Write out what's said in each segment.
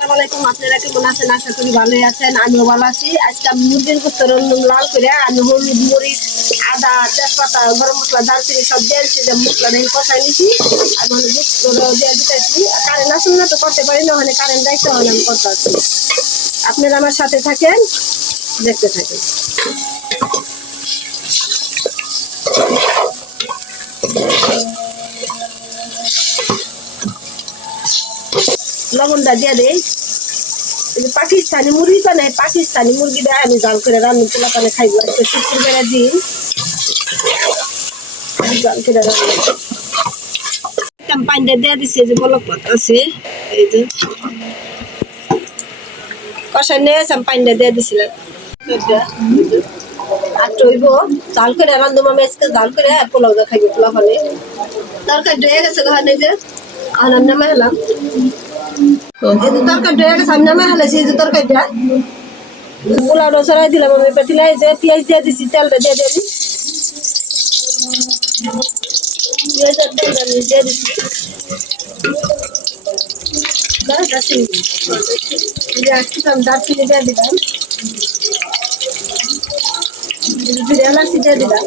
আপনারা কেমন আছেন? আশা করি ভালোই আছেন, আমিও ভালো আছি। মুরগির লাল করে হলুদ আদা, তেজপাতা, গরম মশলা সব দিয়েছি যে কষাই আর মানে দিয়ে দিতেছি। কারেন্ট আসুন না তো করতে পারি না কারেন্ট আমি করতে আপনারা আমার সাথে থাকেন, দেখতে থাকেন। লবণটা দিয়ে দেই। পাকিস্তানি মুরগি তো নাই, পাকিস্তানি মুরগি দেয়, আমি জাল করে রান্না পোলা করে খাইব আজকে দিন। জাল করে রান্না পানি দিয়ে দিছি পানি দিয়ে দিছিলাম আর জাল করে পোলাও খাইব পোলাও হলে তরকারি গেছে ঘরে যে। আনার নামে এলাম এই তরকারিটা আগে সামনে আমি হালাইছি, এই যে তরকারিটা। পোলাওটা সরাই দিলাম আমি পেটিলে এই যে পেঁয়াজ দিয়ে দিছি, তেলটা দিয়ে দিবি পেঁয়াজ আর তেলটা আমি দিয়ে দিছি দারচিনি। দিয়ে দিলাম। এলাচি দিয়ে দিলাম।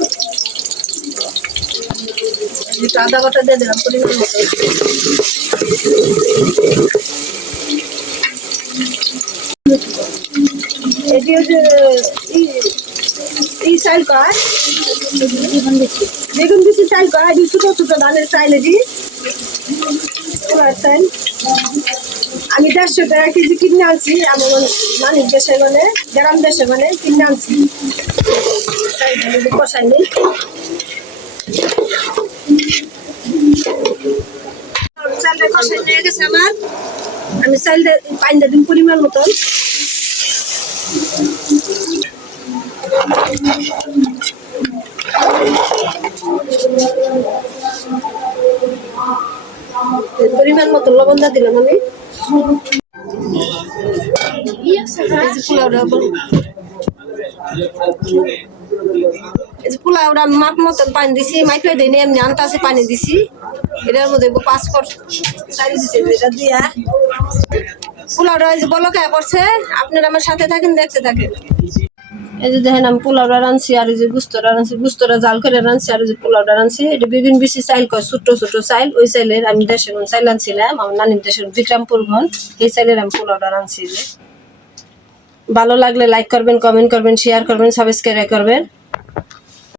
আদা বাটা দিয়ে দিলাম, পরিমাণ মতো। ই চাল কয় বেগুন বেশি চাল কয় এটি ছোট ছোট ধানের এটি পোলার চাল আমি দেড়শো টাকা কেজি কিনে আনছি আমার মানুষ দেশে মানে গ্রাম দেশে মানে কিনে আনছি। কষাই নেই। চালটা কষাই নিয়ে গেছে আমার। আমি চালটা পানি দিন পরিমাণ মতন। এই পরিমাণ মতো লবণ দিয়ে দিলাম আমি। পোলাওটা মাপ মতন পানি দিছি মাইপে দিই এমনি আনতাছে পানি দিছি। এটার মধ্যে পাঁচ পর চারি দিছি, এটা দিয়া। পোলাওটা এই যে বলকা করছে, আপনারা আমার সাথে থাকেন, দেখতে থাকেন। এই যে দেখেন, আমি পোলাওটা রাঁধছি আর যে গুস্তরা রাঁধছি গুস্তরা জাল করে রাঁধছি আর এই যে পোলাওটা রাঁধছি এটা বেগুন বেশি চাইল কয় ছোট ছোট চাইল। ওই চাইলের আমি দেশের চাইল আনছিলাম, আমার নানির দেশের বিক্রমপুর ঘন এই চাইলের আমি পোলাওটা রাঁধছি যে ভালো লাগলে লাইক করবেন কমেন্ট করবেন শেয়ার করবেন সাবস্ক্রাইব করবেন।